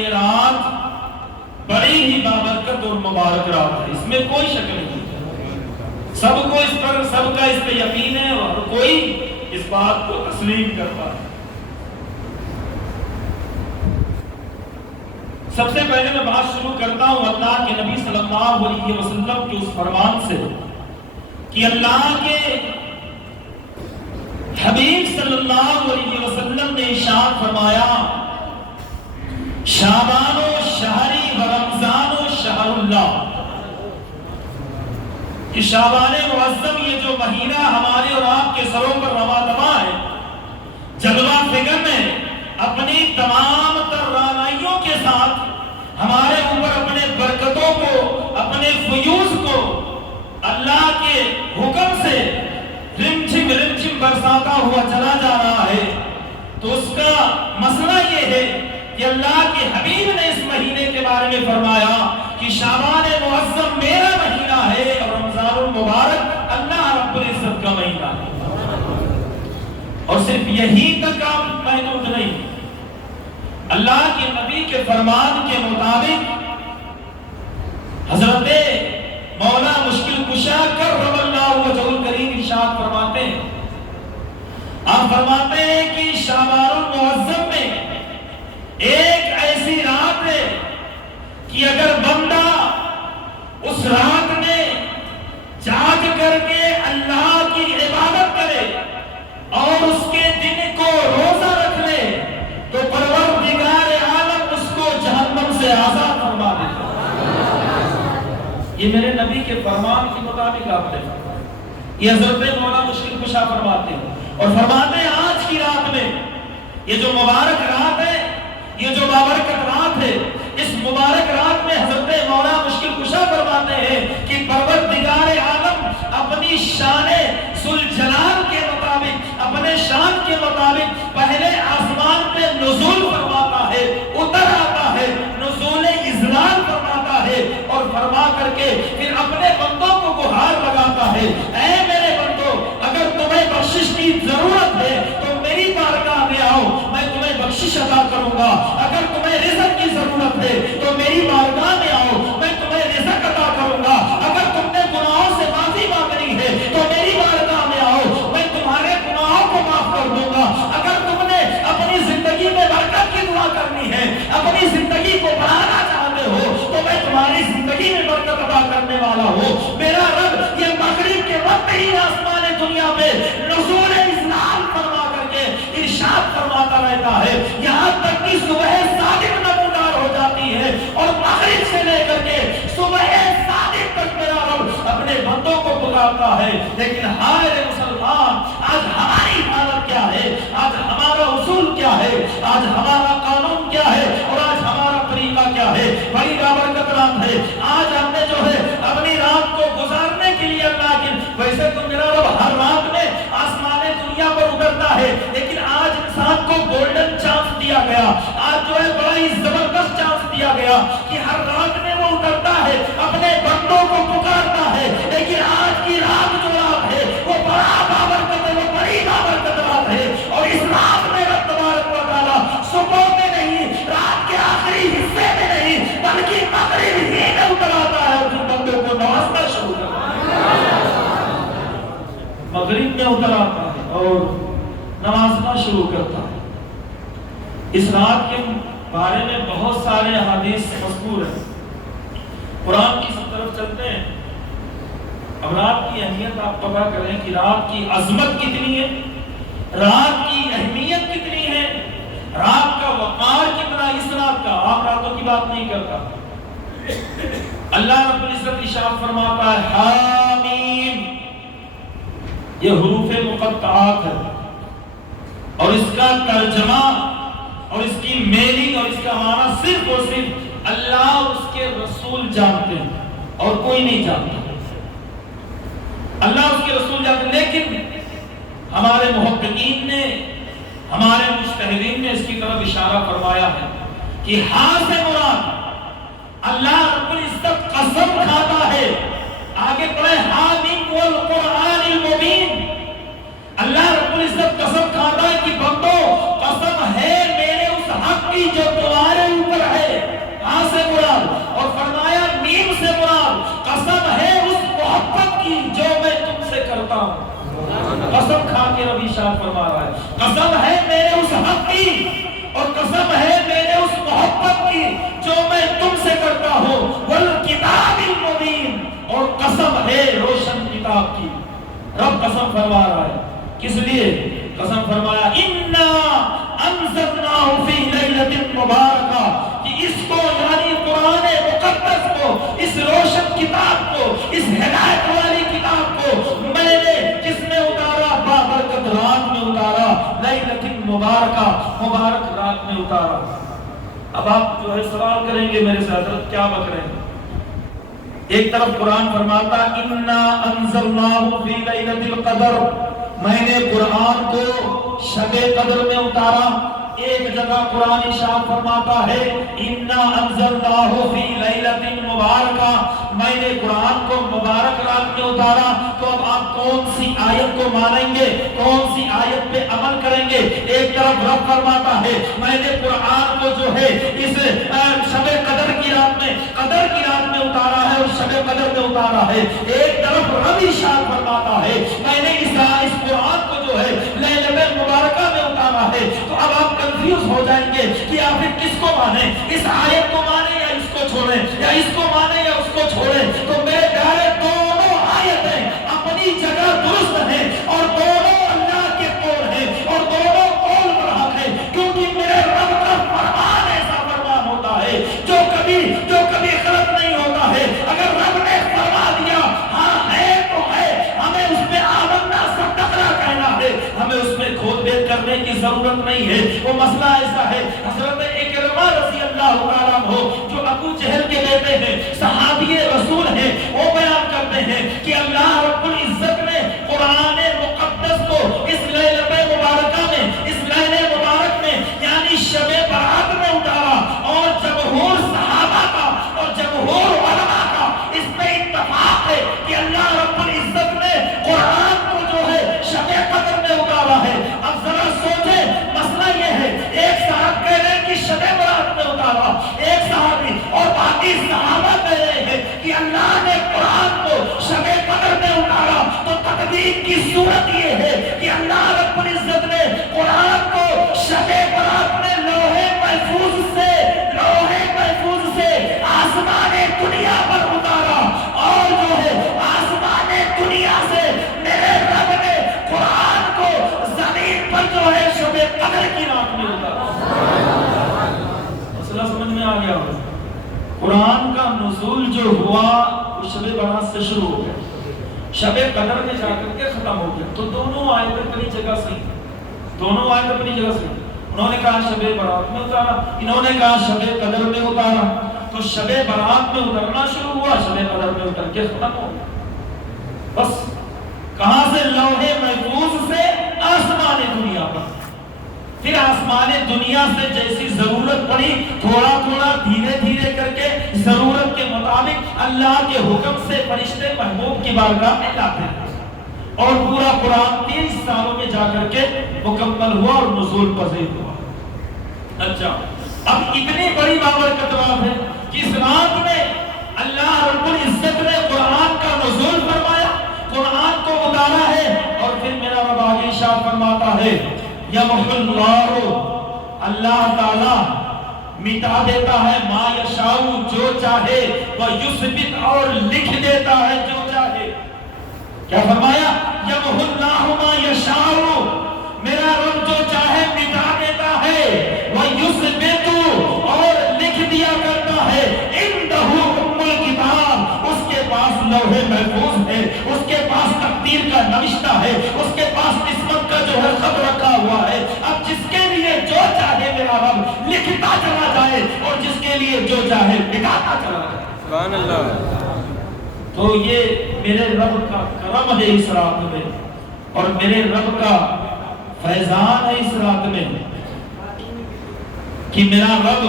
یہ رات بڑی ہی بابرکت اور مبارک رات ہے، اس میں کوئی شک نہیں، سب کو اس پر، سب کا اس پہ یقین ہے اور کوئی اس بات کو تسلیم کرتا ہے۔ سب سے پہلے میں بات شروع کرتا ہوں اللہ کے نبی صلی اللہ علیہ وسلم کے اس فرمان سے کہ اللہ کے حبیب صلی اللہ علیہ وسلم نے ارشاد فرمایا شعبان و شہری و رمضان و شہر اللہ، کہ شعبان معظم یہ جو مہینہ ہمارے اور آپ کے سروں پر رواں دواں ہے، جلوہ فکر میں اپنی تمام تر رانائیوں کے ساتھ ہمارے اوپر اپنے برکتوں کو، اپنے فیوز کو اللہ کے حکم سے رمجھم برساتا ہوا چلا جا رہا ہے۔ تو اس کا مسئلہ یہ ہے کہ اللہ کے حبیب نے اس مہینے کے بارے میں فرمایا کہ شعبان معظم میرا مہینہ ہے اور رمضان المبارک اللہ رب العزت کا مہینہ ہے۔ اور صرف یہی تک آپ محدود نہیں، اللہ کے نبی کے فرمان کے مطابق حضرت مولا مشکل کشا کرم اللہ وجہہ الکریم ارشاد فرماتے ہیں، آپ فرماتے ہیں کہ شعبان المعظم میں ایک ایسی رات ہے کہ اگر بندہ اس رات میں جاگ کر کے اللہ کی عبادت کرے اور اس کے دن کو روزہ رکھ لے تو پروردگار عالم اس کو جہنم سے آزاد فرما دیتا۔ یہ میرے نبی کے فرمان کے مطابق آپ نے، یہ حضرت مولا مشکل کشا فرماتے ہیں اور فرماتے ہیں آج کی رات میں، یہ جو مبارک رات ہے، یہ جو بابرکت رات ہے، اس مبارک رات میں حضرت مولا مشکل کشا فرماتے ہیں کہ پروردگار عالم اپنی شان ذوالجلال کے مطابق، اپنے شان کے مطابق پہلے آسمان پہ نزول فرماتا ہے، اتر آتا ہے، نزول اذلال فرماتا ہے اور فرما کر کے پھر اپنے بندوں کو گہار لگاتا ہے، اے میرے بندو اگر تمہیں بخشش کی ضرورت ہے تو میری بارگاہ میں آؤ، میں تمہیں بخشش عطا کروں گا، اگر تمہیں رزق کی ضرورت ہے تو میری بارگاہ میں آؤ، میں تمہیں رزق عطا کروں گا، اگر تم نے گناہوں سے معافی مانگنی ہے تو میری بارگاہ میں آؤ، میں تمہارے گناہوں کو معاف کر دوں گا، اگر تم نے اپنی زندگی میں برکت کی دعا کرنی ہے، اپنی زندگی کو بڑھانا چاہتے ہو تو میں تمہاری زندگی میں برکت عطا کرنے والا ہوں۔ میرا رب یہ مغرب کے وقت ہی آسمان دنیا میں نزول اذلال فرما کر کے ارشاد فرماتا رہتا ہے، یہاں تک کہ صبح صادق نمودار ہو جاتی ہے اور مغرب سے لے کر کے صبح صادق تک میرا رب اپنے بندوں کو پکارتا ہے۔ لیکن ہائے مسلمان، آج ہماری حالت کیا ہے، آج ہمارا اصول کیا ہے، آج ہمارا قانون کیا ہے اور آج ہمارا طریقہ کیا ہے؟ بڑی بابرکت رات ہے، آج ہم نے جو ہے اپنی رات کو گزارنے کے لیے اللہ کی، ویسے تو میرا رب ہر رات میں آسمان دنیا پر اترتا ہے، لیکن آج انسان کو گولڈن چانس دیا گیا، آج جو ہے بڑا ہی زبردست چانس دیا گیا کہ ہر رات میں وہ اترتا ہے، اپنے بندوں کو پکارتا ہے، لیکن آج کی رات جو رات ہے وہ بڑا بابرکت ہے، وہ بڑی بابرکت رات ہے اور اس رات میں رب تبارک و تعالیٰ صبح میں نہیں، رات کے آخری حصے میں نہیں بلکہ مغرب ہی میں اتر آتا ہے اور پھر بندوں کو نوازنا شروع کرتا ہے، مغرب میں اتر آتا ہے اور نوازنا شروع کرتا ہے۔ اس رات کے بارے میں بہت سارے احادیث مذکور ہیں، قرآن کی سب طرف چلتے ہیں۔ اب رات کی اہمیت آپ پتہ کریں کہ رات کی عظمت کتنی ہے، رات کی اہمیت کتنی ہے، رات کا وقار کتنا، اس رات کا، آپ راتوں کی بات نہیں کرتا۔ اللہ رب العزت ارشاد فرماتا ہے حامیم، یہ حروف مقطعات ہے اور اس کا ترجمہ اور اس کی میلنگ اور اس کا معنی صرف اور صرف اللہ اور اس کے رسول جانتے ہیں اور کوئی نہیں جانتا، اللہ اس کے رسول جانتے ہیں۔ لیکن ہمارے محققین نے، ہمارے مجتہدین نے اس کی طرف اشارہ فرمایا ہے کہ ہاں سے مراد اللہ رب العزت قسم کھاتا ہے، آگے پڑھے حامیم والقرآن المبین، اللہ رب العزت قسم کھاتا ہے کہ بندو قسم ہے میرے اس حق کی جو تمہارے اوپر ہے، قسم کھا کے رب ارشاد فرما رہا ہے قسم ہے میرے اس حق کی اور قسم ہے میرے اس محبت کی جو میں تم سے کرتا ہوں والکتاب المبین اور قسم ہے روشن کتاب کی. رب قسم فرما رہا ہے کس لیے؟ قسم فرمایا انا انزلناہ فی لیلۃ مبارکہ کہ اس کو یعنی قرآن مقدس کو اس روشن کتاب کو اس ہدایت والی کتاب کو میں نے کس میں اتارا؟ بابرکت رات میں اتارا. لیلۃ مبارکہ مبارک رات میں اتارا. اب آپ جو ہے سوال کریں گے میرے سے حضرت کیا بک رہے ہیں؟ ایک طرف قرآن فرماتا انا انزلناہ فی لیلۃ القدر میں نے قرآن کو شب قدر میں اتارا. ایک جگہ قرآن ارشاد فرماتا ہے انا انزلناہ فی لیلۃ مبارکہ میں نے قرآن کو مبارک رات میں اتارا. تو اب آپ کون سی آیت کو مانیں گے؟ کون سی آیت پہ عمل کریں گے؟ ایک طرف رب فرماتا ہے میں نے قرآن کو جو ہے اس شب قدر کی رات میں اتارا ہے اور شب قدر میں اتارا ہے. ایک طرف رب ارشاد فرماتا ہے میں نے اس قرآن کو جو ہے لیلۃ مبارکہ میں اتارا ہے. تو اب آپ کنفیوز ہو جائیں گے کہ آخر کس کو مانیں؟ اس آیت کو مانیں یا اس کو چھوڑیں؟ یا اس کو مانیں یا اس کو چھوڑیں؟ تو میرے پیارے دونوں آیتیں اپنی جگہ درست ہیں اور دونوں اللہ کے قول ہیں اور دونوں قول پر حق ہیں کیونکہ میرے رب کا فرمان ایسا فرمان ہوتا ہے جو کبھی غلط نہیں ہوتا ہے. اگر رب نے فرما دیا ہاں ہے تو ہے, ہمیں اس میں آمنا صدقنا کہنا ہے, ہمیں اس میں کھود بیت کرنے کی ضرورت نہیں ہے. وہ مسئلہ ایسا ہے حضرت اکرمہ رضی اللہ تعالیٰ عنہ جو ابو جہل کے بیٹے ہیں صحابی رسول ہیں وہ بیان کرتے ہیں کہ اللہ رب العزت نے قرآن مقدس کو اس لیلۃ مبارکہ میں اس لیلۃ مبارک میں یعنی شب برات میں اتارا اور جمہور صحابہ کا اور جمہور علماء کا اس میں اتفاق ہے کہ اللہ رب العزت نے قرآن کو جو ہے شب قدر میں اتارا ہے. اب ذرا سوچیں مسئلہ یہ ہے ایک صاحب کہہ رہے ہیں کہ شب برات میں اتارا, ایک صحابی اور باقی صحابہ کہہ رہے ہیں کہ اللہ نے قرآن کو شب قدر میں اتارا. تو تقدیر کی صورت یہ ہے کہ اللہ رب العزت نے قرآن کو شب برات میں لوح محفوظ سے آسمان دنیا پر اتارا اور جو ہے آسمان دنیا سے میرے رب نے قرآن کو زمین پر جو ہے شب قدر کی رات میں اتارا. مسئلہ سمجھ میں آ گیا. قرآن کا نزول جو ہوا وہ شب برات سے شروع ہو گیا, شب قدر میں جا کر کے ختم ہو گیا. تو دونوں آیتیں اپنی جگہ صحیح, دونوں آیتیں اپنی جگہ صحیح. انہوں نے کہا شب برات میں اتارا, انہوں نے کہا شب قدر میں اتارا. تو شب برات میں اترنا شروع ہوا, شب قدر میں اتر کے ختم ہو گیا. بس کہاں سے؟ لوح محفوظ سے آسمان دنیا پر. پھر آسمان دنیا سے جیسی ضرورت پڑی تھوڑا تھوڑا دھیرے دھیرے کر کے ضرورت کے مطابق اللہ کے حکم سے فرشتے محبوب کی بارگاہ میں لاتے ہیں اور پورا قرآن 30 سالوں میں جا کر کے مکمل ہوا اور نزول پذیر ہوا. اچھا اب اتنی بڑی بابرکت رات ہے کہ اس رات میں اللہ رب العزت نے قرآن کا نزول فرمایا, قرآن کو اتارا ہے اور پھر میرا رب آگے ارشاد فرماتا ہے یمحو اللہ, اللہ تعالی مٹا دیتا ہے ما یشاء جو چاہے, ویثبت اور لکھ دیتا ہے جو چاہے. کیا فرمایا؟ یمحو اللہ ما یشاء, میرا رب جو چاہے مٹا دیتا ہے, ویثبت اور لکھ دیا کرتا ہے. عنده ام الکتاب, اس کے پاس لوح محفوظ ہے, اس کے پاس تقدیر کا نوشتہ ہے, اس کے پاس قسمت کا جو ہے خط رکھا ہوا ہے. اب جس کے لیے جو چاہے میرا رب لکھتا چلا جائے اور جس کے لیے جو چاہے مٹاتا چلا جائے. سبحان اللہ. تو یہ میرے رب کا کرم ہے اس رات میں اور میرے رب کا فیضان ہے اس رات میں کہ میرا رب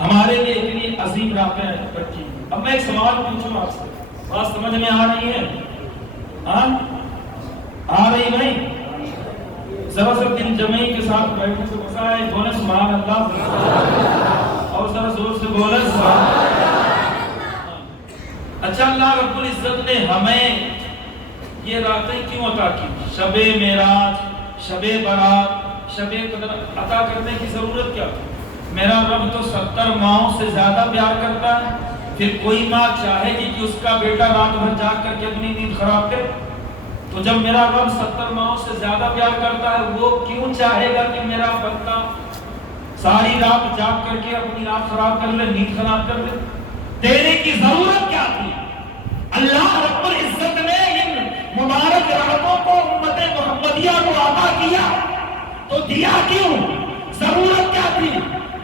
ہمارے لیے اتنی عظیم راتیں رکھی. اب میں ایک سوال پوچھوں آپ سے, بات سمجھ میں آ رہی ہے؟ آ رہی بھائی؟ ذرا سا دل جمعی کے ساتھ بیٹھنے سے مزہ ہے, بولے سبحان اللہ, اور ذرا زور سے بولے سبحان اللہ. اچھا اللہ رب العزت نے ہمیں یہ راتیں کیوں عطا کی؟ شب معراج، شب برات، شب قدر عطا کرنے کی ضرورت کیا؟ میرا رب تو 70 ماہوں سے زیادہ پیار کرتا ہے، پھر کوئی ماں چاہے گی کہ اس کا بیٹا رات بھر جاگ کر کے اپنی نیند خراب کرے؟ تو جب میرا رب 70 ماہوں سے زیادہ پیار کرتا ہے، وہ کیوں چاہے گا کہ میرا بندہ ساری رات جاگ کر کے اپنی رات خراب کر لے، نیند خراب کر لے؟ دینے کی ضرورت کیا تھی؟ اللہ رب العزت نے ان مبارک راتوں کو امت محمدیہ کو عطا کیا تو دیا کیوں؟ ضرورت کیا تھی؟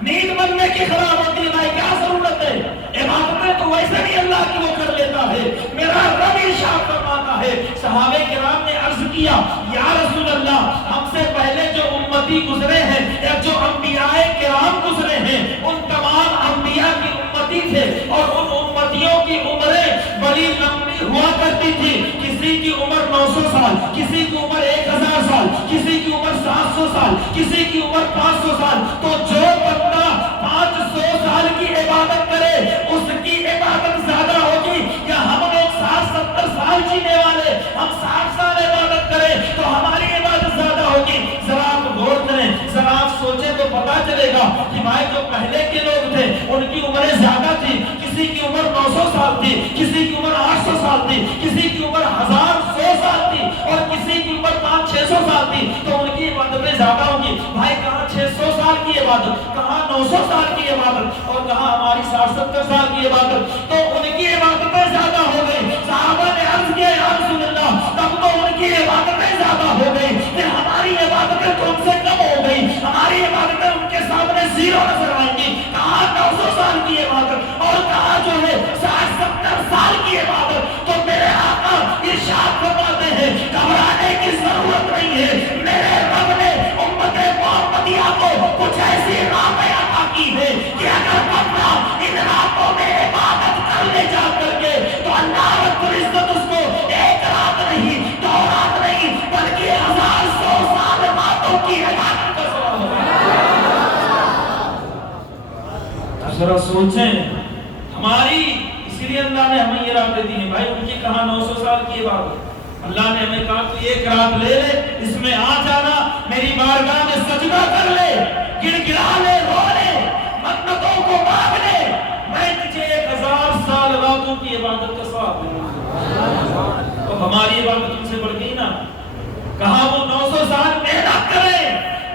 نیند بننے کی خراب ہوتی ہے، کیا ضرورت ہے؟ عبادتیں تو ویسے بھی اللہ کی وہ کر لیتا ہے۔ میرا رب ارشاد فرماتا ہے، صحابہ کرام نے عرض کیا یا رسول اللہ، ہم سے پہلے جو امتی گزرے ہیں یا جو انبیاء کرام گزرے ہیں، ان تمام انبیاء کی امتی تھے اور ان امتیوں کی عمریں بڑی لمبی ہوا کرتی تھی۔ کسی کی عمر 900 سال، کسی کی عمر 1000 سال، کسی کی عمر 700 سال، کسی کی عمر 500 سال۔ تو جو بندہ 500 سال کی عبادت کرے اس کی عبادت زیادہ ہوگی، یا ہم لوگ 60-70 سال جینے والے ہم 60 سال عبادت کریں تو ہماری عبادت زیادہ ہوگی؟ ذرا آپ غور کریں، ذرا آپ سوچیں تو پتا چلے گا کہ بھائی جو پہلے کے لوگ تھے ان کی عمریں زیادہ تھی، کسی کی عمر 900 سال تھی، کسی کی عمر 800 سال تھی، کسی کی عمر 1100 سال تھی اور کسی کی عمر 500-600 سال تھی، تو ان کی عبادتیں زیادہ ہوگی۔ بھائی کہاں 600 سال کی عبادت، کہاں 900 سال کی عبادت اور کہاں ہماری 60-70 سال کی عبادت؟ تو ان کی عبادتیں زیادہ ہو گئی۔ صحابہ نے عرض کیا یا رسول اللہ، تب تو ان کی عبادتیں زیادہ ہو گئی، پھر ہماری عبادتیں تو ان سے کم ہو گئی، ہماری عبادتیں ان کے سامنے زیرو نظر آئیں گی۔ کہاں 900 سال کی عبادت اور کہاں جو ہے 60-70 سال کی عبادت؟ تو میرے آقا ارشاد فرماتے ہیں گھبرانے کی ضرورت نہیں ہے، میرے رب نے امت محمدیہ کو کچھ ایسی راتیں عطا کی ہے کہ اگر بندہ ان راتوں میں عبادت کر لے جا کر کے تو اللہ رب العزت اس کو ایک رات نہیں، 2 رات نہیں، بلکہ 1000-100 سال راتوں کی عبادت کا ثواب ہے۔ ذرا سوچیں، ہماری اس لیے اللہ نے ہمیں یہ راتیں دی ہیں۔ بھائی ان کی کہاں 900 سال کی عبادت؟ اللہ نے ہمیں کہا تو ایک رات لے لے، اس میں آ جانا، میری بارگاہ میں سجدہ کر لے، گڑ گڑا لے، رو لے، منتوں کو مانگ لے، میں تجھے 1000 سال راتوں کی عبادت کا ثواب دوں گا۔ تو ہماری عبادت ان سے بڑھ گئی نا؟ کہاں وہ 900 سال محنت کرے،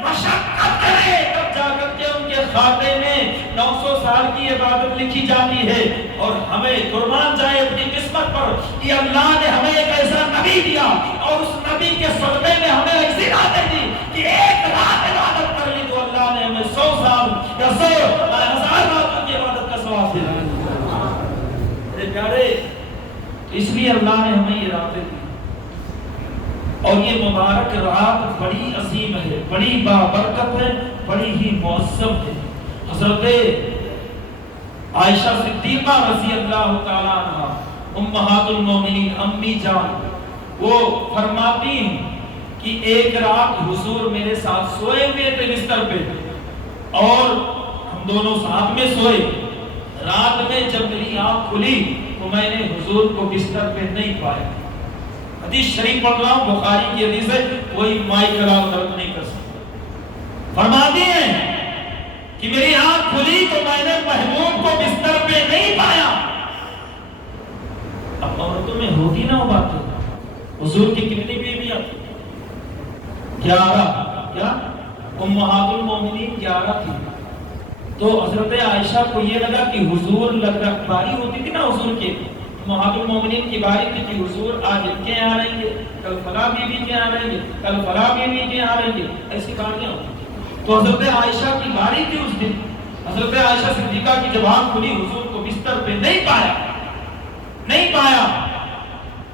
مشقت کرے، تب جا کر کے ان کے خاتے میں 900 سال کی عبادت لکھی جاتی ہے۔ اور ہمیں قربان جائے اپنی قسمت پر کہ اللہ نے ہمیں ایک ایسا نبی دیا اور اس نبی کے صدقے میں ہمیں ایسی راتیں دی کہ ایک رات عبادت کر لی تو اللہ نے ہمیں 100 سال یا 1000 راتوں کی عبادت کا ثواب دیا۔ میرے پیارے، اس لیے اللہ نے ہمیں یہ راتیں دی اور یہ مبارک رات بڑی عظیم ہے، بڑی بابرکت ہے، بڑی ہی معظم ہے۔ حضرت عائشہ صدیقہ رضی اللہ تعالیٰ عنہ امہات المومنین، امی جان، وہ فرماتی ہیں کہ ایک رات حضور میرے ساتھ سوئے ہوئے تھے بستر پہ اور ہم دونوں ساتھ میں سوئے۔ رات میں جب میری آنکھ کھلی تو میں نے حضور کو بستر پہ نہیں پایا۔ حدیث شریف پڑھ رہا ہوں، بخاری کی حدیث ہے، کوئی مائی کلام غلط نہیں کر سکتا۔ فرماتی ہیں کہ میری آنکھ کھلی تو میں نے محبوب کو بستر پہ نہیں پایا۔ اب عورتوں میں ہوتی نہ ہو بات، حضور کی کتنی بیویاں تھیں؟ 11۔ کیا؟ امہات المومنین 11 تھی۔ تو حضرت عائشہ کو یہ لگا کہ حضور باری ہوتی تھی نا حضور کی، امہات المومنین کی باری تھی کہ حضور آج ان کے یہاں رہیں گے، کل فلاں بیوی کے یہاں رہیں گے، کل فلاں بیوی کے یہاں رہیں گے، ایسی کہانیاں ہوتی۔ تو حضرت عائشہ کی باری تھی اس دن۔ حضرت عائشہ صدیقہ کی جب آنکھ کھلی حضور کو بستر پہ نہیں پایا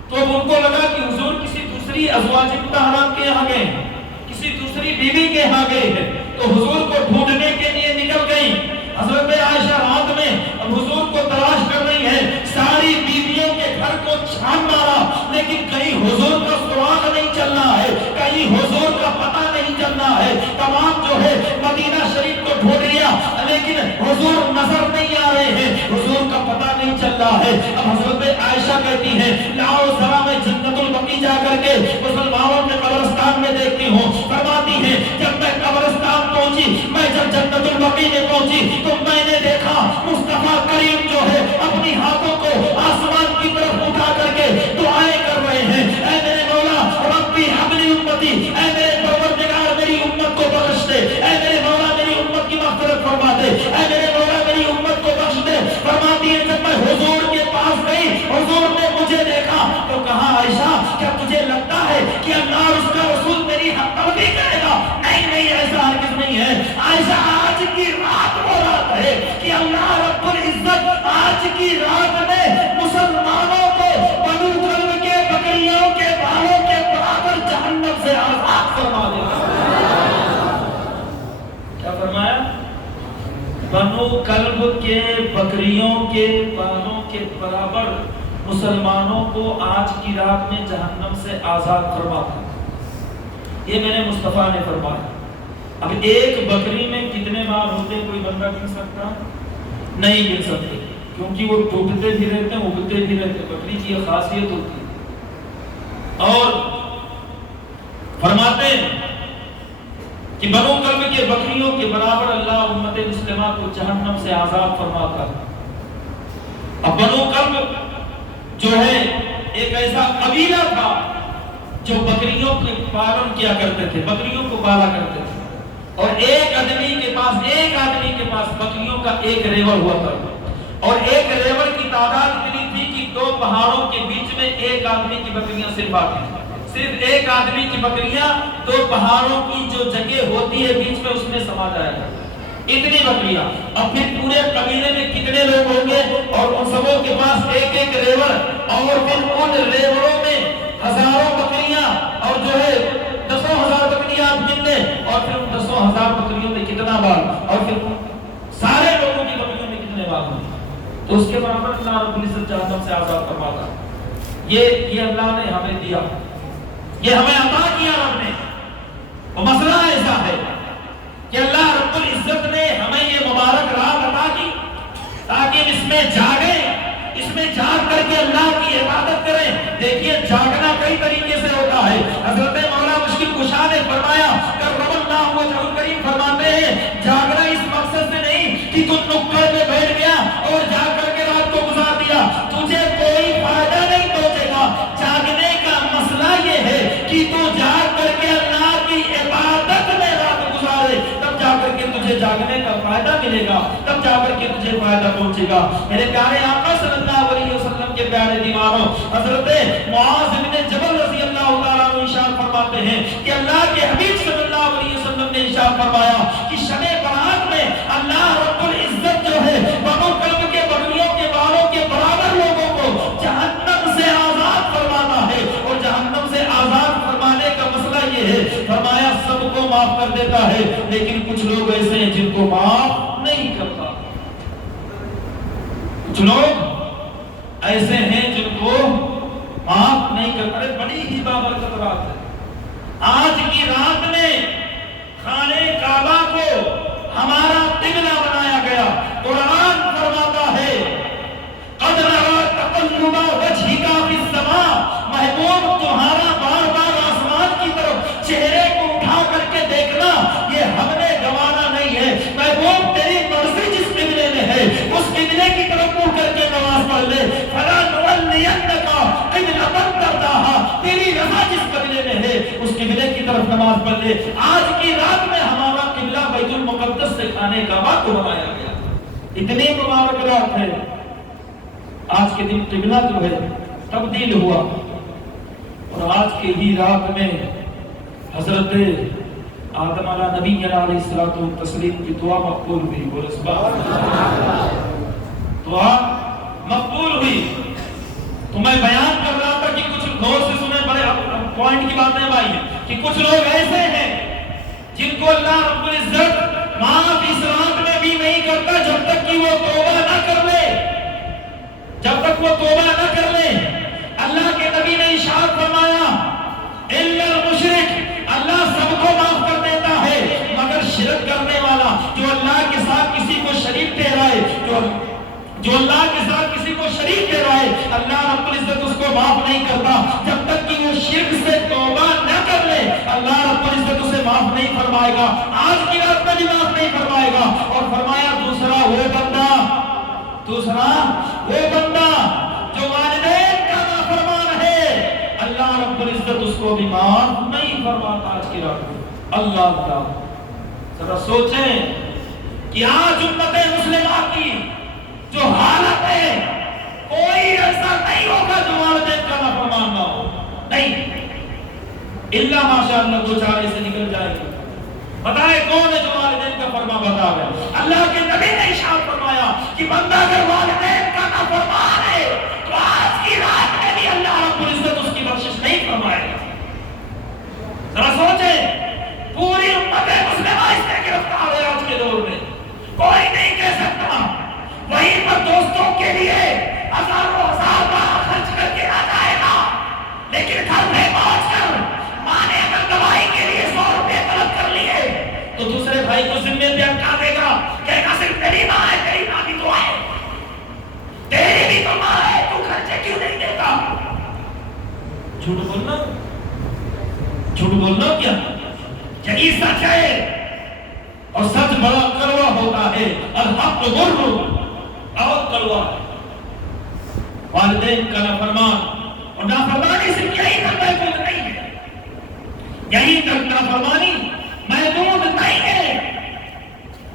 تو اب ان کو لگا کہ حضور کسی دوسری ازواج مطہرات کے یہاں گئے ہیں، کسی دوسری بیوی کے یہاں گئے ہیں، تو حضور کو ڈھونڈنے کے لیے نکل گئی۔ حضرت عائشہ رات میں اب حضور کو تلاش کر رہی ہے، ساری بیویوں کے گھر کو چھان مارا لیکن کہیں حضور کا سراغ نہیں چلنا ہے، کہیں حضور کا پتہ نہیں چلنا ہے۔ تمام جو جو ہے مدینہ شریف کو ڈھونڈ لیا لیکن حضور نظر نہیں آ رہے ہیں، حضور کا پتہ نہیں چل رہا ہے۔ اب حضرت عائشہ کہتی ہے لاؤ ذرا میں جنت البقیع جا کر کے مسلمانوں کے قبرستان میں دیکھتی ہوں۔ فرماتی ہے جب میں قبرستان پہنچی، میں جب جنت البقیع میں پہنچی تو میں نے دیکھا مصطفیٰ کریم جو ہے اپنی ہاتھوں کو آسمان کی طرف اٹھا کر کے دعائیں کر رہے ہیں، اے میرے مولا ربی حب لی امتی، اے میرے پروردگار میری امت کو بخش دے، اے میرے مولا میری امت کی مغفرت فرما دے، اے میرے مولا میری امت کو بخش دے۔ فرماتی ہے جب میں حضور کے پاس گئی، حضور نے مجھے دیکھا تو کہا عائشہ کیا تجھے لگتا ہے کہ اللہ اور اس کا رسول تیری حق تلفی کرے گا؟ نہیں نہیں، ایسا ہرگز نہیں ہے عائشہ، آج کی رات وہ رات ہے کہ اللہ رب العزت آج کی رات میں مسلمانوں کو بنو کلب کے بکریوں کے بالوں کے برابر جہنم سے آزاد فرما دے گا۔ کیا فرمایا؟ بنو کلب کے بکریوں کے بالوں کے برابر مسلمانوں کو آج کی رات میں جہنم سے آزاد فرما دے۔ یہ میرے مصطفیٰ نے فرمایا۔ اب ایک بکری میں کتنے بال ہوتے کوئی بندہ گن سکتا؟ نہیں گن سکتے، کیونکہ وہ ٹوٹتے بھی رہتے ہیں اگتے بھی رہتے ہیں، بکری کی یہ خاصیت ہوتی ہے۔ اور فرماتے ہیں کہ بنو کلب کے بکریوں کے برابر اللہ امت مسلمہ کو جہنم سے آزاد فرماتا ہے۔ اب بنو کلب جو ہے ایک ایسا قبیلہ تھا جو بکریوں کے پالن کیا کرتے تھے، بکریوں کو پالا کرتے تھے، اور ایک آدمی کے پاس بکریوں کا ایک ریوڑ ہوا کرتا، اور ایک ریوڑ کی تعداد اتنی تھی کہ دو پہاڑوں کے بیچ میں ایک آدمی کی بکریاں صرف آتی تھیں، صرف ایک آدمی کی بکریاں دو پہاڑوں کی جو جگہ ہوتی ہے بیچ میں اس میں سما جایا کرتا، اتنی بکریاں۔ اب پھر پورے قبیلے میں کتنے لوگ ہوں گے، اور ان سبوں کے پاس ایک ایک ریوڑ، اور پھر ان ریوڑوں میں ہزاروں بکریاں، اور جو ہے 10,000 بکریاں آپ گن لیں، اور پھر ان 10,000 بکریوں میں کتنا بال، اور پھر سارے لوگوں کی بکریوں میں کتنے بال ہوں، تو اس کے برابر اللہ رب العزت جہنم سے آزاد فرماتا۔ یہ اللہ نے ہمیں دیا، یہ ہمیں عطا کیا رب نے۔ وہ مسئلہ ایسا ہے کہ اللہ رب العزت نے ہمیں یہ مبارک رات عطا کی تاکہ ہم اس میں جاگیں، اس میں جاگ کر کے اللہ کی عبادت کریں۔ دیکھیے جاگنا کئی طریقے سے ہوتا ہے۔ حضرت مولا مشکل کشا نے فرمایا، کرم اللہ وجہہ الکریم فرماتے ہیں جاگنا اس مقصد سے نہیں کہ تو نکڑ پہ بیٹھ گیا اور جاگ کر کے رات کو گزار دیا، تجھے کوئی فائدہ نہیں پہنچے گا۔ جاگنے کا مسئلہ یہ ہے کہ تو جاگ کر کے اللہ کی عبادت میں رات گزارے، تب جا کر کے تجھے جاگنے کا فائدہ ملے گا، تب جا کر کے تجھے فائدہ پہنچے گا۔ میرے پیارے آقا صلی اللہ علیہ وسلم کے پیارے دیوانوں، حضرت معاذ بن جبل رضی اللہ تعالیٰ عنہ ارشاد فرماتے ہیں کہ اللہ کے حبیب صلی اللہ علیہ وسلم نے ارشاد فرمایا کہ شب برات میں اللہ رب العزت جو ہے بنو کلب کے بکریوں کے بالوں کے برابر لوگوں کو جہنم سے آزاد فرماتا ہے، اور جہنم سے آزاد فرمانے کا مسئلہ یہ ہے، فرمایا سب کو معاف کر دیتا ہے، لیکن کچھ لوگ ایسے ہیں جن کو معاف نہیں کرتا، کچھ لوگ ایسے ہیں جن کو معاف نہیں کرتا۔ بڑی ہی بابرکت رات ہے آج کی رات میں، خانہ کعبہ کو ہمارا قبلہ بنایا گیا۔ قرآن فرماتا ہے قد نرى تقلب وجهك في السماء، محبوب تمہارا بار بار آسمان کی طرف چہرے کو اٹھا کر کے دیکھنا یہ ہم نے گوانا نہیں ہے۔ محبوب تیری مرضی جس قبلے میں ہے اس قبلے کی طرف منہ کر کے نماز پڑھ لے۔ فلا نولینک قبلۃ ترضاها، تیری رضا جس قبلے میں ہے اس قبلے کی طرف نماز پڑھ لے۔ آج کی رات میں ہمارا قبلہ بیت المقدس سے خانہ کعبہ کو بنایا گیا، اتنی مبارک رات ہے۔ آج کے دن قبلہ جو ہے تبدیل ہوا، اور آج کے ہی رات میں حضرت آدم علیہ نبی علیہ الصلوۃ والتسلیم کی دعا مقبول ہوئی، بولے سبحان اللہ، دعا مقبول ہوئی۔ تو میں بیان کر رہا تھا کہ کچھ غور سے سنیں، بڑے پوائنٹ کی باتیں بھائی ہیں کہ کچھ لوگ ایسے ہیں جن کو اللہ رب العزت معاف اس رات میں بھی نہیں کرتا جب تک کہ وہ توبہ نہ کر لے، جب تک وہ توبہ نہ کر لے۔ اللہ کے نبی نے ارشاد فرمایا الا المشرک، اللہ سب کو معاف کر دیتا ہے مگر شرک جو اللہ کے ساتھ کسی کو شریک دے رہا ہے اللہ رب العزت اس کو معاف نہیں کرتا جب تک کہ وہ شرک سے توبہ نہ کر لے اللہ رب العزت اسے معاف نہیں فرمائے گا آج کی رات میں بھی معاف نہیں فرمائے گا اور فرمایا دوسرا وہ بندہ جو والدین کا نافرمان ہے اللہ رب العزت اس کو بھی معاف نہیں فرماتا آج کی رات میں اللہ ذرا سوچیں کہ آج امت مسلمہ کی جو حالت ہے کوئی ایسا نہیں ہوگا جو والدین کا نافرمان نہ ہو نہیں الا ماشاءاللہ دو چار سے نکل جائے گا بتائے کون ہے جو والدین کا فرما بردار ہے اللہ کے نبی نے ارشاد فرمایا کہ بندہ اگر والدین کا نافرمان ہے تو آج کی رات میں بھی اللہ رب العزت اس کی بخشش نہیں فرمائے گا ذرا سوچیں پوری امت مسلمہ اس میں گرفتار ہے آج کے دور میں کوئی نہیں کہہ سکتا وہیں پر دوستوں کے لیے ہزاروں ہزار بار خرچ کر کے آ جائے گا لیکن گھر میں پہنچ کر ماں نے اگر دوائی کے لیے 100 روپے طلب کر لیے تو دوسرے بھائی کو ذمہ پہ اٹکا دے گا کہے گا صرف تیری ماں ہے تیری ماں بھی تو ہے تیری بھی تو ماں ہے تو خرچے کیوں نہیں دیتا جھوٹ بولنا کیا یہی سچ ہے اور سچ بڑا کڑوا ہوتا ہے الحق مر اور کڑوا ہے والدین کا نافرمان اور نافرمانی صرف یہی تک محدود نہیں ہے یہی تک نافرمانی محدود نہیں ہے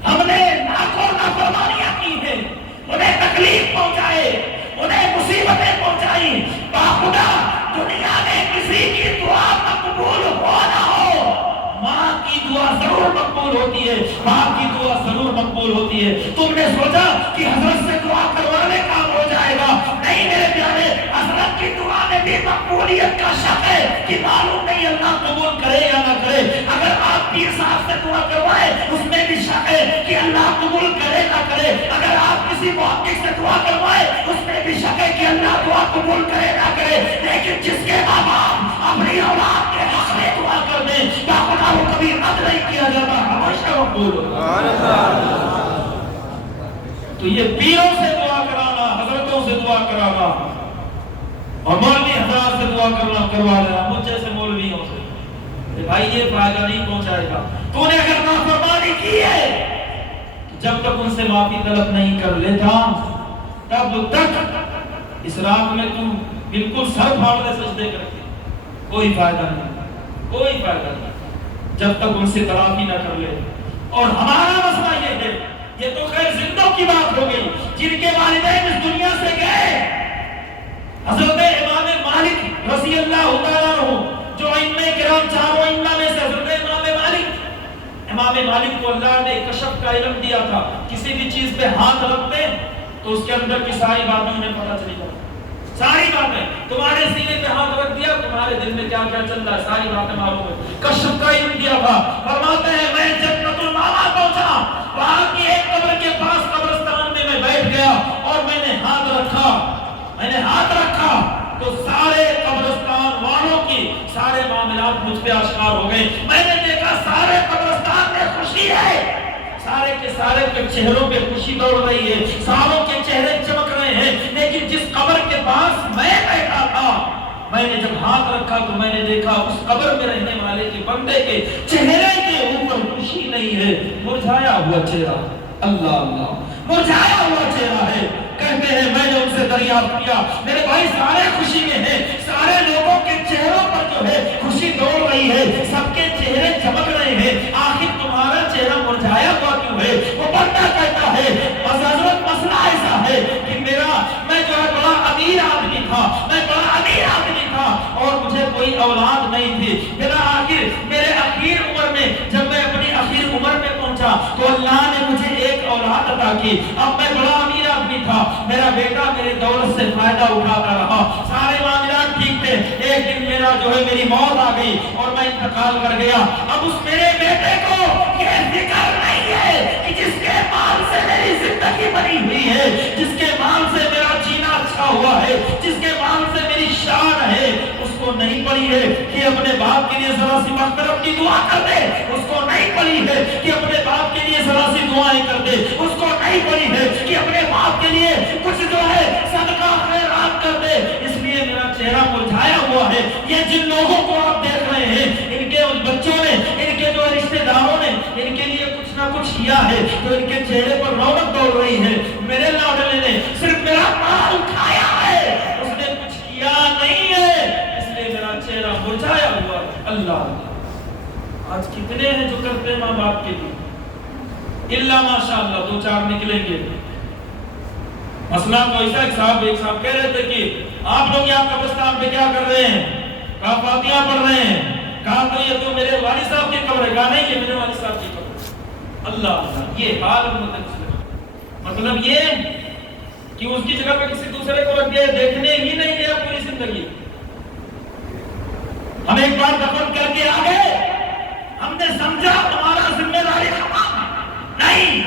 ہم نے لاکھوں نافرمانیاں کی ہیں انہیں تکلیف پہنچائے انہیں مصیبتیں پہنچائی باخدا دنیا میں کسی کی دعا مقبول ہو نہ ہو ماں کی دعا ضرور مقبول ہوتی ہے باپ کی دعا ضرور مقبول ہوتی ہے تم نے سوچا کہ حضرت سے دعا کروانے کام ہو جائے گا نہیں میرے پیارے حضرت کی دعا میں بھی مقبولیت کا شک ہے کہ معلوم نہیں اللہ قبول کرے یا نہ کرے اگر آپ پیر صاحب سے دعا کروائے اس میں بھی شک ہے کہ اللہ قبول کرے نہ کرے اگر آپ کسی محقق سے دعا کروائے اس میں بھی شک ہے کہ اللہ دعا قبول کرے نہ کرے لیکن جس کے ماں باپ اپنی اولاد کے حق میں دعا کر دیں باخدا وہ کبھی رد نہیں کیا جاتا ہمیشہ مقبول ہوگا تو یہ پیروں سے دعا کرانا حضرتوں سے دعا کرانا اور مولوی حضرات سے دعا کروا لینا مجھ جیسے مولویوں سے بھائی یہ فائدہ نہیں پہنچائے گا تو نے اگر نافرمانی کی ہے جب تک ان سے معافی طلب نہیں کر لیتا تب تک اس رات میں تم بالکل سر پھاڑ دے سجدے کر کے کوئی فائدہ نہیں جب تک ان سے تلافی نہ کر لے اور ہمارا مسئلہ یہ ہے یہ تو خیر زندوں کی بات ہو گئی جن کے والدین اس دنیا سے گئے حضرت امام مالک رضی اللہ تعالیٰ عنہ جو ائمہ کرام چاروں ائمہ میں سے حضرت امام مالک کو اللہ نے کشف کا علم دیا تھا کسی بھی چیز پہ ہاتھ رکھتے تو اس کے اندر کی ساری باتیں انہیں پتہ چلی جاتی ساری باتیں تمہارے سینے پہ ہاتھ رکھ دیا تمہارے دل میں کیا کیا چل رہا ہے ساری باتیں معلوم ہے کشف کا علم دیا تھا فرماتے ہیں میں جنت الماوا پہنچا وہاں کی ایک قبر کے پاس قبرستان میں بیٹھ گیا اور میں نے ہاتھ رکھا تو سارے قبرستان والوں کی سارے معاملات مجھ پہ آشکار ہو گئے میں نے دیکھا سارے قبرستان میں خوشی ہے سارے کے سارے کے چہروں پہ خوشی دوڑ رہی ہے ساروں کے چہرے چمک رہے ہیں لیکن جس قبر کے پاس میں بیٹھا تھا میں نے جب ہاتھ رکھا تو میں نے دیکھا اس قبر میں رہنے والے کے بندے کے چہرے کے اوپر خوشی نہیں ہے مرجھایا ہوا چہرہ اللہ مرجھایا ہوا چہرہ ہے کہتے ہیں میں نے ان سے دریافت کیا میرے بھائی سارے خوشی میں ہیں سارے لوگوں کے چہروں پر جو ہے خوشی دوڑ رہی ہے سب کے چہرے چمک رہے ہیں آخر تمہارا چہرہ مرجھایا ہوا کیوں ہے وہ بندہ کہتا ہے حضرت مسئلہ ایسا ہے کہ میں جو ہے بڑا امیر آدمی تھا اور مجھے کوئی اولاد نہیں تھی میرے اخیر عمر میں جب میں اپنی اخیر عمر میں پہنچا تو اللہ نے مجھے ایک اولاد عطا کی اب میں بڑا امیر آدمی تھا میرا بیٹا میرے دولت سے فائدہ اٹھاتا رہا سارے معاملات ٹھیک تھے ایک دن میری موت آ گئی اور میں انتقال کر گیا اب اس میرے بیٹے کو یہ فکر نہیں ہے کہ جس کے مال سے میری زندگی بنی ہوئی ہے جس کے مال سے میرا جینا اچھا ہوا ہے جس کے مال سے میری شان ہے اس کو نہیں پڑی ہے کہ اپنے باپ کے لیے ذرا سی مغفرت کی دعا کر دے اس کو نہیں پڑی ہے کہ اپنے باپ کے لیے ذرا سی دعائیں کر دے اس کو نہیں پڑی ہے کہ اپنے باپ کے لیے تو ان کے چہرے پر رونق دوڑ رہی ہے. میرے لاڈلے نے صرف میرا مال کھایا ہے, اس نے کچھ کیا نہیں ہے, اس لیے میرا چہرہ مرجھایا ہوا ہے. اللہ آج کتنے ہیں جو کرتے ہیں ماں باپ کے لیے؟ اللہ ماشاءاللہ دو چار نکلیں گے. مسئلہ تو ایسا ایک صاحب کہہ رہے تھے کہ آپ لوگ یہاں قبرستان پہ کیا کر رہے ہیں؟ کہا فاتحہ پڑھ رہے ہیں. کہا تو یہ تو میرے والد صاحب کی قبر ہے. کہا نہیں یہ میرے والد صاحب کی قبر ہے. اللہ یہ حال مطلب یہ کہ اس کی جگہ پہ کسی دوسرے کو رکھ گئے, دیکھنے ہی نہیں گیا پوری زندگی. ہم ایک بار دفن کر کے آ گئے, ہم نے سمجھا ہمارا ذمہ داری نہیں.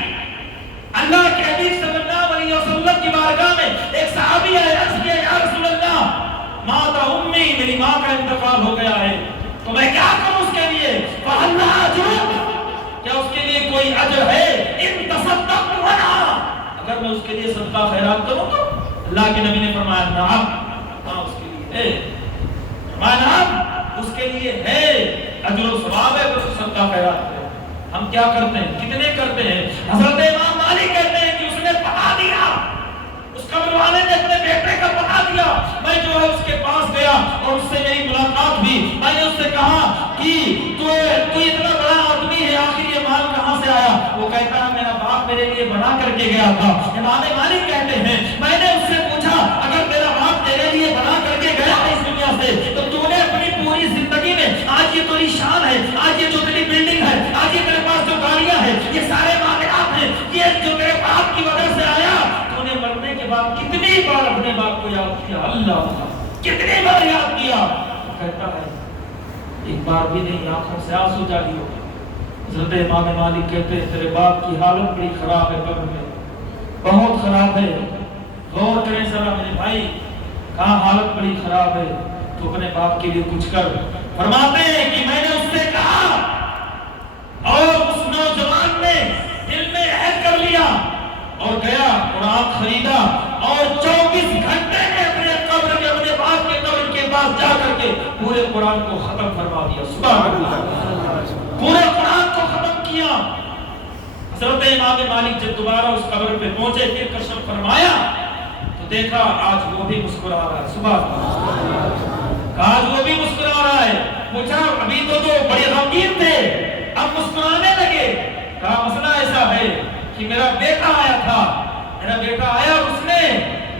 اللہ کے حبیب صلی اللہ علیہ وسلم کی بارگاہ میں ایک صحابی آئے, عرض کیا یا رسول اللہ مات امی, میری ماں کا انتقال ہو گیا ہے, تو میں کیا کروں اس کے لیے؟ فَهَلَّا أَجْرٌ, کیا اس کے لیے کوئی اجر ہے؟ ان تصدقت وَنَا, اگر میں اس کے لیے صدقہ خیرات کروں تو اللہ کے نبی نے فرمایا نعم, ہاں اس کے لیے ہے. فرمایا نعم اس کے لیے ہے, اجر و ثواب ہے, اگر صدقہ خیرات کرے. ہم کیا کرتے ہیں؟ کتنے کرتے ہیں؟ حضرت امام مالک کہتے ہیں کہ اس نے بتا دیا, اس قبر والے نے اپنے بیٹے کا بتا دیا. میں جو ہے اس کے پاس گیا اور اس سے میری ملاقات ہوئی. میں نے اس سے کہا کہ تو اتنا بڑا آدمی ہے, آخر یہ مال کہاں سے آیا؟ وہ کہتا ہے میرا باپ میرے لیے بنا کر کے گیا تھا. امام مالک کہتے ہیں میں نے اس سے پوچھا اگر میرا باپ تیرے لیے بنا کر کے گیا ہے اس دنیا سے, تو نے اپنی پوری زندگی میں آج یہ تیری شان ہے, آج یہ جو تیری بلڈنگ ہے, آج یہ تیرے پاس جو گاڑیاں ہیں, یہ سارے معاملات ہیں, یہ جو میرے باپ کی وجہ سے آیا, تو نے مرنے کے بعد کتنی بار اپنے باپ کو یاد کیا؟ اللہ کتنی بار یاد کیا؟ کہتا ہے ایک بار بھی نہیں, آنکھوں سے آنسو جاری ہو. حضرت امام مالک کہتے ہیں تیرے باپ کی حالت بڑی خراب ہے, قبر میں بہت خراب ہے. غور کریں ذرا میرے بھائی, کہاں حالت بڑی خراب ہے, تو اپنے باپ کے لیے کچھ کر. فرماتے ہیں کہ میں نے اس سے کہا اور اس نوجوان نے دل میں عہد کر لیا اور گیا قرآن خریدا اور 24 گھنٹے میں اپنے قبر کے اپنے باپ کے قبر کے پاس جا کر کے پورے قرآن کو ختم فرما دیا. سبحان اللہ, پورے قرآن کو ختم کیا. حضرت امام مالک جب دوبارہ اس قبر پہ پہنچے, پھر کشف فرمایا تو دیکھا آج وہ بھی مسکرا رہا ہے. سبحان اللہ, آج وہ بھی مسکرا رہا ہے. پوچھا ابھی تو بڑے غمگین تھے, اب مسکرانے لگے. کہا مسئلہ ایسا ہے کہ میرا بیٹا آیا تھا, میرا بیٹا آیا اور اس نے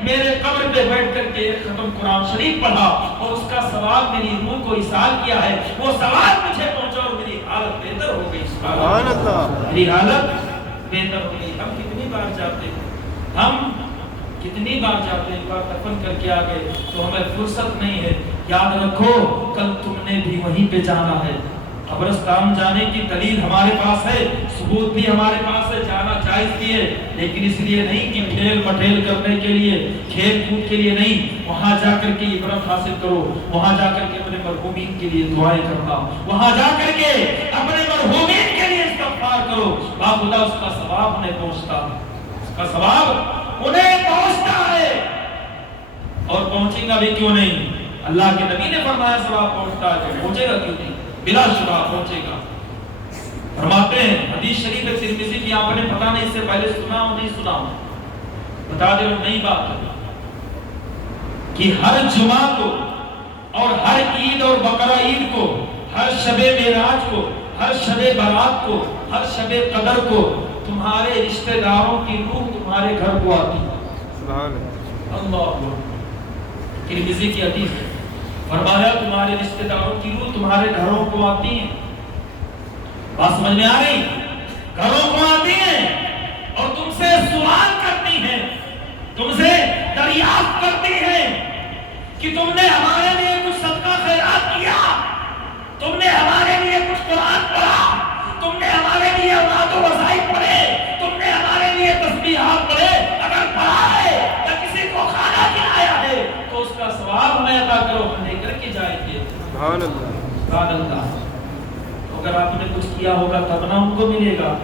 میرے قبر پہ بیٹھ کر کے ایک ختم قرآن شریف پڑھا اور اس کا ثواب میری روح کو ایصال کیا ہے. وہ ثواب مجھے پہنچا اور میری حالت بہتر ہو گئی. سبحان اللہ, میری حالت بہتر ہو گئی. ہم کتنی بار جاتے ہیں, ہم کتنی بار جاتے ہیں, ایک بار دفن کر کے آ گئے تو ہمیں فرصت نہیں ہے. یاد رکھو کل تم نے بھی وہیں پہ جانا ہے. قبرستان جانے کی دلیل ہمارے پاس ہے, ثبوت بھی ہمارے پاس ہے, جانا جائز بھی ہے, لیکن اس لیے نہیں کہ کھیل مٹھیل کرنے کے لیے, کھیل کود کے لیے نہیں. وہاں جا کر کے عبرت حاصل کرو, وہاں جا کر کے اپنے مرحومین کے لیے دعائیں کرنا, وہاں جا کر کے اپنے مرحومین کے لیے استغفار کرو. باخدا اس کا ثواب انہیں پہنچتا, اس کا ثواب انہیں پہنچتا ہے. اور پہنچے گا بھی کیوں نہیں؟ اللہ کے نبی نے فرمایا ثواب پہنچتا ہے, پہنچے گا کیوں نہیں؟ بلا شبہ پہنچے گا. فرماتے ہیں حدیث شریف ہے ترمذی کی, آپ نے پتہ نہیں اس سے پہلے سنا ہو نہیں سنا ہو, بتا دے وہ نئی بات ہے کہ ہر جمعہ کو اور ہر عید اور بقرہ عید کو, ہر شب معراج کو, ہر شب برات کو, ہر شب قدر کو تمہارے رشتہ داروں کی روح تمہارے گھر کو آتی ہے. سبحان اللہ, ترمذی کی حدیث ہے. فرمایا تمہارے رشتہ داروں کی روح تمہارے گھروں کو آتی ہیں. بات سمجھ میں آ رہی؟ گھروں کو آتی ہیں اور تم سے سوال کرتی ہیں, تم سے دریافت کرتی ہیں کہ تم نے ہمارے لیے کچھ صدقہ خیرات کیا, تم نے ہمارے لیے کچھ قرآن پڑھا, تم نے ہمارے لیے اولاد و وظائف پڑھے, تم نے ہمارے لیے تسبیحات پڑھے. اگر پڑھا ہے یا کسی کو کھانا کھلایا ہے تو اس کا ثواب ہمیں عطا کرو, ہم لے کر کے جائیں گے. سبحان اللہ, سبحان اللہ. اگر آپ نے کچھ کیا ہوگا تب نہ ان کو ملے گا.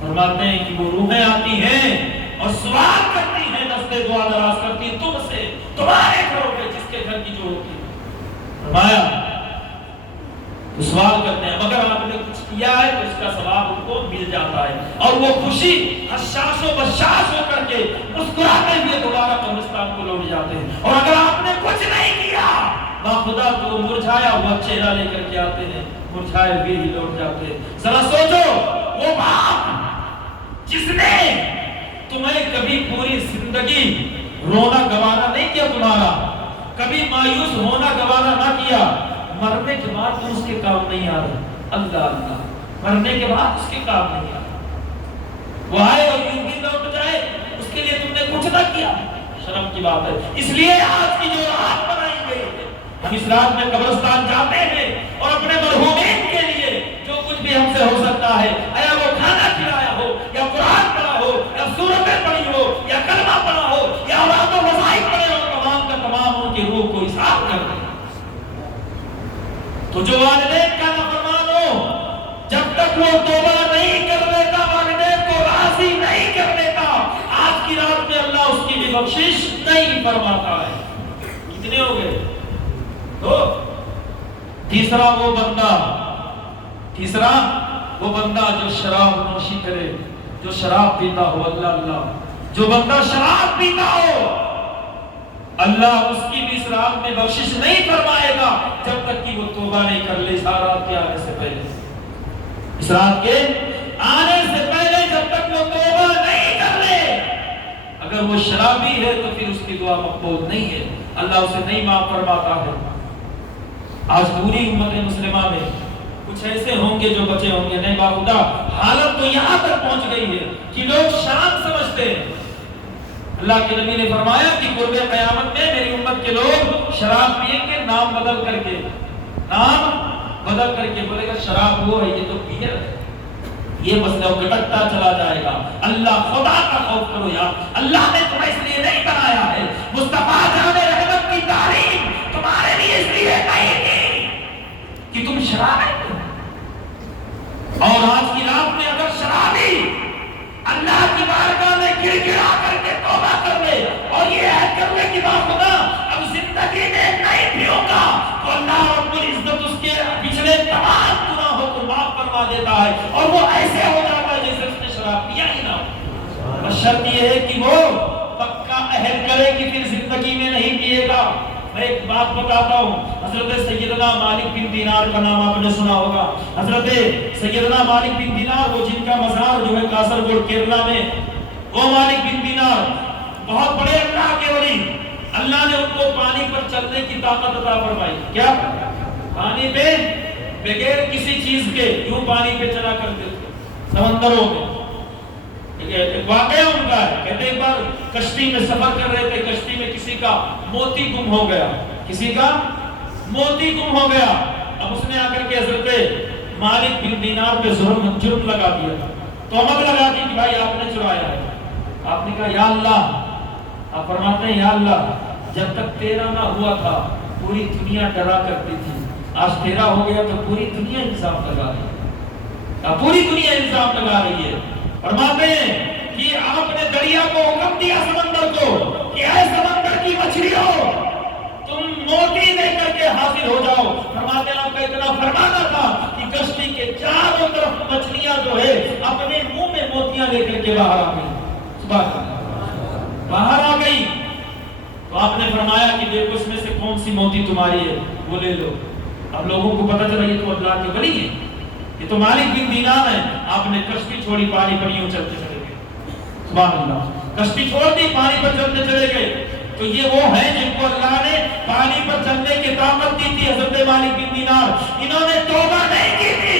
فرماتے ہیں کہ وہ روحیں آتی ہیں اور سوال کرتی ہیں, دستے دعا دراز کرتی ہیں تم سے, تمہارے گھروں پہ جس کے گھر کی جو ہوتی ہے. فرمایا تو سوال کرتے ہیں اگر آپ نے کچھ کیا ہے تو اس کا ثواب ان کو مل جاتا ہے، اور وہ خوشی حشاش و بشاش ہو کر کے مسکراتے ہوئے دوبارہ قبرستان کو لوٹ جاتے ہیں۔ اور اگر آپ نے کچھ نہیں کیا خدا تو مرجھایا ہوا چہرہ لے کر کے آتے ہیں، مرجھائے ہوئے ہی لوٹ جاتے ہیں۔ ذرا سوچو، وہ باپ جس نے تمہیں کبھی پوری زندگی رونا گوارا نہیں کیا، تمہارا کبھی مایوس ہونا گوارا نہ کیا، مرنے کے بعد تم اس کے کام نہیں آ رہے، اللہ اللہ، مرنے کے بعد اس کے کام نہیں آ رہے، وہ آئے اور یوں بھی لوٹ جائے، اس کے لیے تم نے کچھ نہ کیا، شرم کی بات ہے۔ اس لیے آج کی جو رات بنائی گئی ہے، ہم اس رات میں قبرستان جاتے ہیں اور اپنے مرحومین کے لیے جو کچھ بھی ہم سے ہو سکتا ہے، ایا وہ کھانا کھلایا ہو، یا قرآن پڑھا ہو، یا سورتیں پڑھی ہو، یا کلمہ پڑھا ہو، یا اولاد و وظائف پڑھے ہو، تمام کا تمام ان کی روح کو حساب کر دیں۔ تو جو والدین کا نافرمان ہو، جب تک وہ توبہ نہیں کر لیتا، والدین کو راضی نہیں کر لیتا، آج کی رات میں اللہ اس کی بھی بخشش نہیں فرماتا ہے۔ کتنے ہو گئے؟ تو تیسرا وہ بندہ جو شراب نوشی کرے، جو شراب پیتا ہو، اللہ اللہ، جو بندہ شراب پیتا ہو، اللہ اس کی بھی اس رات میں بخشش نہیں فرمائے گا جب تک کہ وہ توبہ نہیں کر لے، اس رات کے آنے سے پہلے، اس رات کے آنے سے پہلے جب تک وہ توبہ نہیں کر لے۔ اگر وہ شرابی ہے تو پھر اس کی دعا مقبول نہیں ہے، اللہ اسے نہیں معاف فرماتا ہے۔ آج پوری امت مسلمہ میں کچھ ایسے ہوں گے جو بچے ہوں گے، نہیں باخدا حالت تو یہاں تک پہنچ گئی ہے کہ لوگ شام سمجھتے ہیں۔ اللہ کے نبی نے فرمایا کہ قرب قیامت میں میری امت کے لوگ شراب پئیں گے، نام بدل کر کے بولے گا شراب وہ ہے، یہ تو بیئر ہے، یہ مسئلہ گٹکتا چلا جائے گا۔ اللہ خدا کا خوف کرو یار، اللہ نے تمہیں اس لیے نہیں بنایا ہے، مصطفیٰ جان رحمت کی تعلیم تمہارے لیے اس لیے نہیں تھی کہ تم شرابی ہو۔ اور آج کی رات میں اگر شرابی اللہ کی بارگاہ میں گر گرا کر کے توبہ کر لے اور یہ عہد کر لے کہ خدا اب زندگی میں نہیں پیوں گا، تو اللہ رب العزت اس کے پچھلے تمام گناہوں کو معاف فرما دیتا ہے، اور وہ ایسے ہو جاتا ہے جیسے اس نے شراب پیا ہی نہ ہو۔ بس شرط یہ ہے کہ وہ پکا عہد کرے کہ پھر زندگی میں نہیں پیے گا۔ میں ایک بات بتاتا ہوں، حضرت سیدنا مالک بن دینار کا نام آپ نے سنا ہوگا۔ حضرت سیدنا مالک بن دینار، وہ جن کا مزار جو ہے کاسرگوڈ کیرلا میں، وہ مالک بن دینار بہت بڑے اللہ کے ولی، اللہ نے ان کو پانی پر چلنے کی طاقت عطا فرمائی۔ کیا؟ پانی پہ بغیر کسی چیز کے یوں پانی پہ چلا کرتے تھے سمندروں میں۔ ایک واقعہ ان کا ہے، کہتے ایک بار کشتی میں سفر کر رہے تھے، کشتی میں کسی کا موتی گم ہو گیا، اب اس نے آ کر کے حضرت مالک بن دینار پہ جرم لگا دیا، تہمت لگا دی کہ بھائی آپ نے چرایا ہے۔ آپ نے کہا یا اللہ، آپ فرماتے ہیں یا اللہ، جب تک تیرا نہ ہوا تھا پوری دنیا ڈرا کرتی تھی، آج تیرا ہو گیا تو پوری دنیا الزام لگا رہی ہے، فرماتے ہیں کہ آپ نے دریا کو حکم دیا، سمندر کو، کہ اے سمندر کی مچھلیوں تم موتی لے کر کے حاصل ہو جاؤ۔ فرماتے ہیں آپ کا اتنا فرمانا تھا کہ کشتی کے چاروں طرف مچھلیاں جو ہے اپنے منہ میں موتیاں لے کر کے باہر آ گئی۔ تو آپ نے فرمایا کہ دیکھو اس میں سے کون سی موتی تمہاری ہے، وہ لے لو۔ اب لوگوں کو پتہ چلا یہ تو اللہ کے ولی ہے، یہ تو مالک بن دینار ہے۔ آپ نے کشتی چھوڑی، پانی پر یوں چلتے چلے گئے، سبحان اللہ، کشتی چھوڑ دی، پانی پر چلتے چلے گئے۔ تو یہ وہ ہیں جن کو اللہ نے پانی پر چلنے کی طاقت دی تھی، حضرت مالک بن دینار۔ انہوں نے توبہ نہیں کی تھی،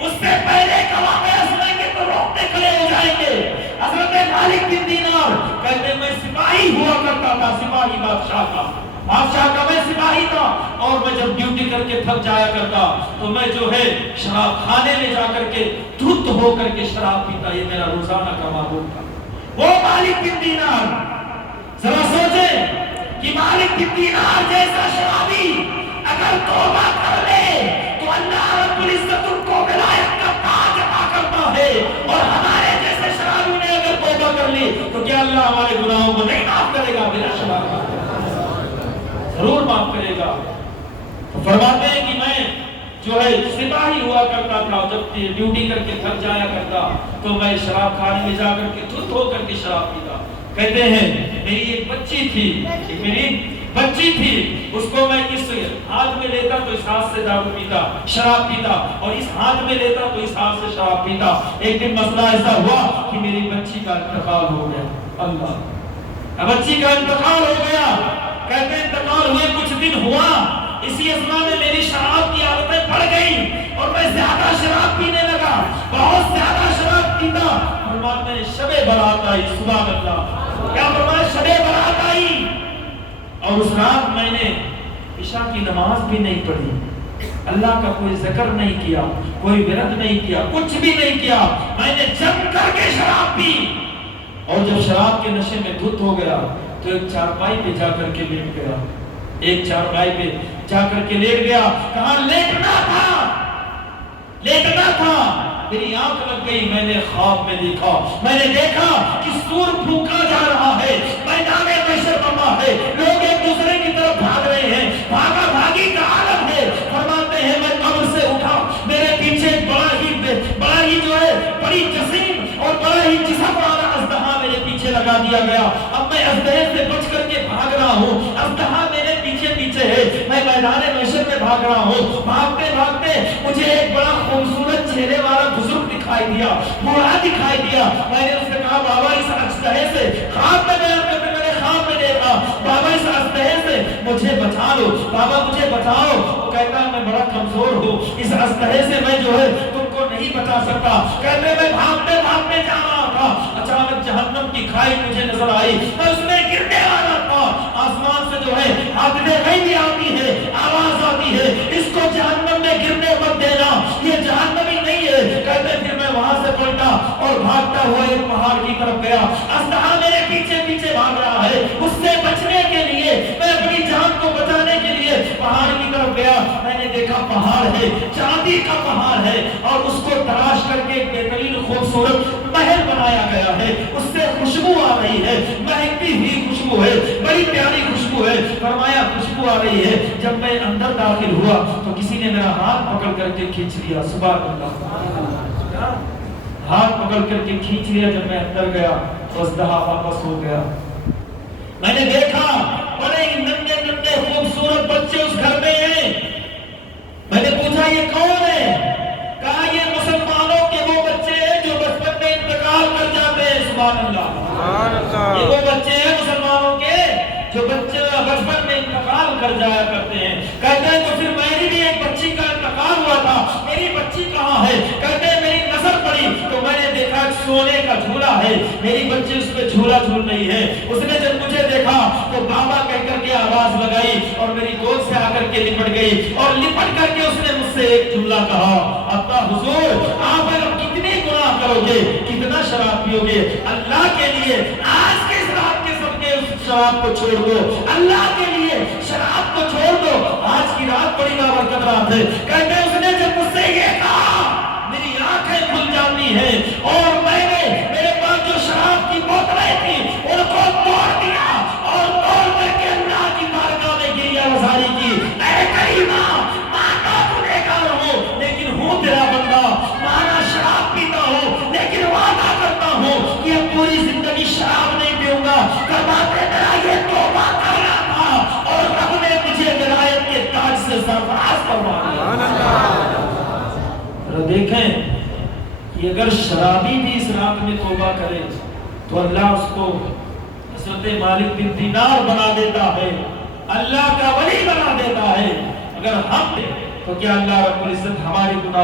اس سے پہلے کا واقعہ سنیں گے تو روکتے کھڑے ہو جائیں گے۔ حضرت مالک بن دینار کہتے میں سپاہی ہوا کرتا تھا، سپاہی بادشاہ کا میں سپاہی تھا، اور میں جب ڈیوٹی کر کے تھک جایا کرتا تو میں جو ہے شراب خانے میں جا کر کے دھت ہو کر کے شراب پیتا، یہ میرا روزانہ کا معمول تھا۔ وہ مالک بن دینار، ذرا سوچیں کہ مالک بن دینار جیسا شرابی اگر توبہ کر لے تو اللہ رب العزت ان کو ولایت کا تاج عطا کرتا ہے، اور ہمارے جیسے شرابی نے اگر توبہ کر لی تو کیا اللہ ہمارے گناہوں کو نہیں معاف کرے گا؟ بلا شبہ ضرور معاف کرے گا۔ فرماتے ہیں کہ میں جو ہے سپاہی ہوا کرتا تھا، جب ڈیوٹی کر کے گھر جایا کرتا تو میں شراب خانے میں جا کر کے دھت ہو کر کے شراب پیتا۔ کہتے ہیں میری ایک بچی تھی، اس کو میں اس ہاتھ میں لیتا تو اس ہاتھ سے دارو پیتا، شراب پیتا، اور اس ہاتھ میں لیتا تو اس ہاتھ سے شراب پیتا۔ ایک دن مسئلہ ایسا ہوا کہ میری بچی کا انتقال ہو گیا۔ اللہ، بچی کا انتقال ہو گیا۔ کہتے ہیں انتقال ہوئے کچھ دن ہوا، اسی اسنا میں میری شراب کی عادتیں بڑھ گئی اور میں زیادہ شراب پینے لگا، بہت زیادہ شراب پیتا۔ فرماتے ہیں شب برات آئی، سبحان اللہ، کیا فرمایا شب برات آئی، اور اس رات میں نے عشاء کی نماز بھی نہیں پڑھی، اللہ کا کوئی ذکر نہیں کیا، کوئی ورد نہیں کیا، کچھ بھی نہیں کیا، میں نے جم کر کے شراب پی، اور جب شراب کے نشے میں دھت ہو گیا تو ایک چارپائی پہ جا کر کے لیٹ گیا، ایک چارپائی پہ جا کر کے لیٹ گیا۔ کہاں لیٹنا تھا، میری آنکھ لگ گئی، میں نے خواب میں دیکھا، میں نے دیکھا کہ سور پھونکا جا رہا ہے، میدان محشر بنا ہے، لوگ ایک دوسرے کی طرف بھاگ رہے ہیں، بھاگا بھاگی کا عالم ہے۔ فرماتے ہیں میں قبر سے اٹھا، میرے پیچھے بڑا ہی جو ہے بڑی جسیم اور بڑا ہی جسم والا اژدہا میرے پیچھے لگا دیا گیا۔ اب میں اژدہے سے بچ کر کے بھاگ رہا ہوں، اژدہا میرے پیچھے ہے، میں میدان محشر میں بھاگ رہا ہوں۔ بھاگتے بھاگتے مجھے ایک بڑا خوبصورت چہرے والا بزرگ دکھائی دیا، بوڑھا دکھائی دیا۔ میں نے اس سے کہا بابا اس اژدہے سے، خواب میں میں نے خواب میں دیکھا، بابا اس اژدہے سے مجھے بچا لو، بابا مجھے بچاؤ۔ وہ کہتا ہے میں بڑا کمزور ہوں، اس اژدہے سے میں جو ہے تم کو نہیں بچا سکتا۔ کہتے میں بھاگتے بھاگتے جا رہا تھا، اچانک جہنم کی کھائی مجھے نظر آئی، میں اس میں گرنے والا تھا۔ آسمان سے جو ہے حادثے غیبی آتی ہے، آواز آتی ہے، اس کو جہنم میں گرنے مت دینا، یہ جہنمی نہیں ہے۔ کہتے پھر میں وہاں سے پلٹا اور بھاگتا ہوا ایک پہاڑ کی طرف گیا، اژدہا میرے پیچھے پیچھے بھاگ رہا ہے، اس سے بچنے کے لیے، میں اپنی جان کو بچانے کے لیے پہاڑ کی طرف گیا۔ میں نے دیکھا پہاڑ ہے، چاندی کا پہاڑ ہے، اور اس کو تراش کر کے ایک بہترین خوبصورت محل بنایا گیا ہے، اس سے خوشبو آ رہی ہے، مہکتی ہوئی خوشبو ہے، بڑی پیاری خوشبو ہے۔ فرمایا خوشبو آ رہی ہے، جب میں اندر داخل ہوا تو کسی نے میرا ہاتھ پکڑ کر کے کھینچ لیا، سبحان اللہ، ہاتھ پکڑ کر کے کھینچ لیا۔ جب میں اندر گیا تو اژدہا واپس ہو گیا۔ میں نے دیکھا بڑے ہی ننھے ننھے خوبصورت بچے اس گھر میں ہیں۔ میں نے پوچھا یہ کون ہے؟ کہا یہ مسلمانوں کے وہ بچے ہیں جو بچپن میں انتقال کر جاتے ہیں، سبحان اللہ، یہ وہ بچے ہیں مسلمانوں کے جو بچے بچپن میں انتقال کر جایا کرتے ہیں۔ کہتے ہیں تو پھر میری بھی ایک بچی کا انتقال ہوا تھا، میری بچی کہاں ہے؟ کہتے ہیں میری نظر پڑی تو میں نے دیکھا سونے کا جھولا ہے، میری بچی اس پہ جھولا جھول رہی ہے۔ اس نے جب مجھے دیکھا تو بابا کہہ کر کے آواز لگائی اور میری گود سے آ کر کے لپٹ گئی، اور لپٹ کر کے اس نے مجھ سے ایک جملہ کہا، ابا حضور آپ اب کتنی گناہ کرو گے، کتنا شراب پیو گے، اللہ کے لیے آج کے اس رات کے صدقے اس شراب کو چھوڑ دو، اللہ کے لیے شراب کو چھوڑ دو، آج کی رات بڑی بابرکت رات ہے۔ کہتے ہیں اس نے جب مجھ سے یہ کہا میری آنکھیں کھل جاتی ہیں، اور میں نے میرے پاس جو شراب کی بوتلیں تھی ان کو توڑ دیا، اور توڑ کر کے اللہ کی بارگاہ میں گریہ وزاری کی، اے کریمہ مانا گنہگار ہوں لیکن ہوں تیرا بندہ، مانا شراب پیتا ہوں لیکن وعدہ کرتا ہوں کہ اب پوری زندگی شراب نہیں پیوں گا۔ فرماتے میرا یہ توبہ کر رہا تھا اور رب نے مجھے ولایت کے تاج سے سرفراز کروا دیا۔ دیکھیں کہ اگر شرابی بھی اس رات میں توبہ کرے تو اللہ اس کو حضرت مالک بن دینار بنا دیتا ہے، اللہ کا ولی بنا دیتا ہے۔ اگر ہم تو کیا اللہ رب العزت ہماری گناہ